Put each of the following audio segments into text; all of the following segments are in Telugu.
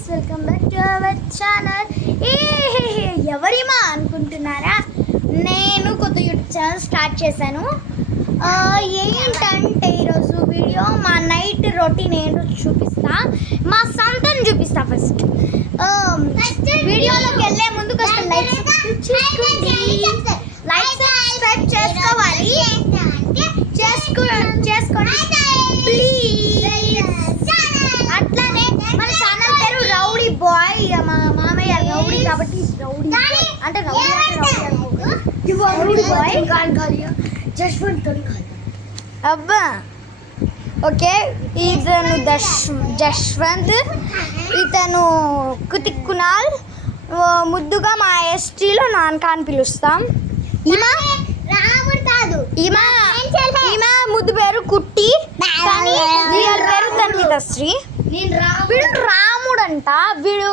guys, welcome back to our channel. ఎవరిమా అనుకుంటున్నారా? నేను కొత్త యూట్యూబ్ ఛానల్ స్టార్ట్ చేశాను. ఏంటంటే ఈరోజు వీడియో మా నైట్ రొటీన్ ఏంటో చూపిస్తా, మా సంతను చూపిస్తా. ఫస్ట్ వీడియోలోకి వెళ్ళే ముందు కొంచెం లైక్ సబ్స్క్రైబ్ చేసుకోవాలి, చేసుకోండి ప్లీజ్. అట్లానే మన ఛానల్ పేరు రౌడీ బాయ్. మా మామయ్య రౌడీ కాబట్టి రౌడీ అంటే రౌడీ బాయ్ అబ్బా. ఓకే, ఇతను జశ్వంత్, ఇతను కుతిక్ కునాల్, ముద్దుగా మా ఎస్టీలో నాన్న అని పిలుస్తాం. ఈమా ముద్దు పేరు కుట్టి, కానీ రియల్ పేరు తన్వితశ్రీ. వీడు రాముడు అంట. వీడు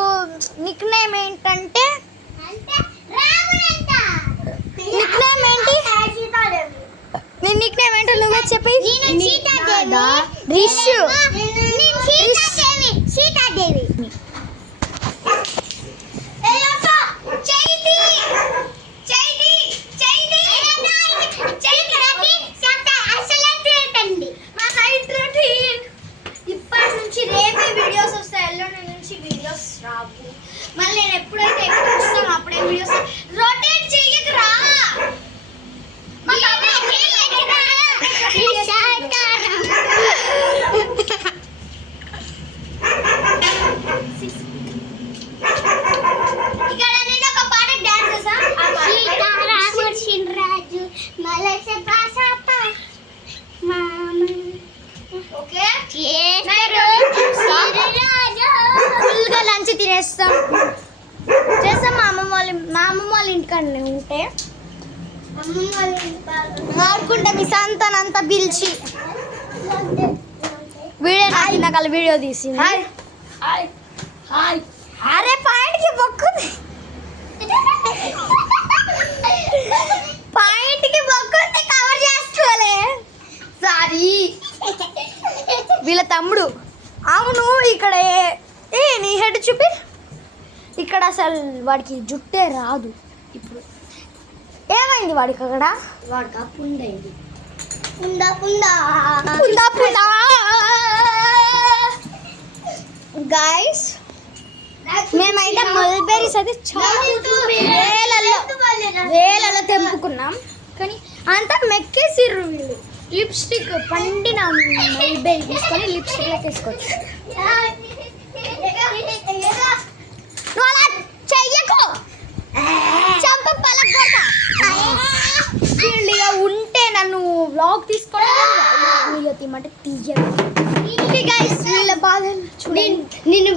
నిక్ నేమ్ ఏంటంటే నీ నిక్ నేమ్ ఏంటో నువ్వే చెప్పి. రిషు. ఇప్పటి నుంచి రేపే వీడియోస్ వస్తాయి, ఎల్లుండి నుంచి వీడియోస్ రావు. మళ్ళీ నేను ఎప్పుడైతే ఎక్కడ వస్తాను అప్పుడే వీడియోస్. రొటేట్ చెయ్యకురా. ఇక్కడ నేను ఒక పాట డాన్స్ చేసా. ఓకే, ఫుల్గా లంచ్ తినేస్తాం. చేస్తాం మా అమ్మమ్మ వాళ్ళ ఇంటికన్నా ఉంటే ఆడుకుంటా. మీ సంతానంతా పిలిచి వీడియో నాకు వీడియో తీసింది. అరే పాయింట్కి బొక్కుంది, పాయింట్కి బొక్కుంది, కవర్ చేసుకోలే. సారీ. వీళ్ళ తమ్ముడు. అవును, ఇక్కడ నీ హెడ్ చూపి. ఇక్కడ అసలు వాడికి జుట్టే రాదు. ఇప్పుడు ఏమైంది వాడికి? అక్కడ గైస్, మేమైతే మల్బెరీస్ అయితే చాలా వేలలో తెంపుకున్నాం, కానీ అంతా మెక్కేసిర్రు వీళ్ళు. లిప్స్టిక్ పండిన మల్బెరీ తీసుకొని లిప్స్టిక్ వేసుకోవచ్చు. చెయ్యకు, చంప పలకొడతా. వీళ్ళు ఉంటే నన్ను వ్లాగ్ తీసుకోవడం తీయమంటే తీయదు. వీళ్ళ బాధ చూడండి. నేను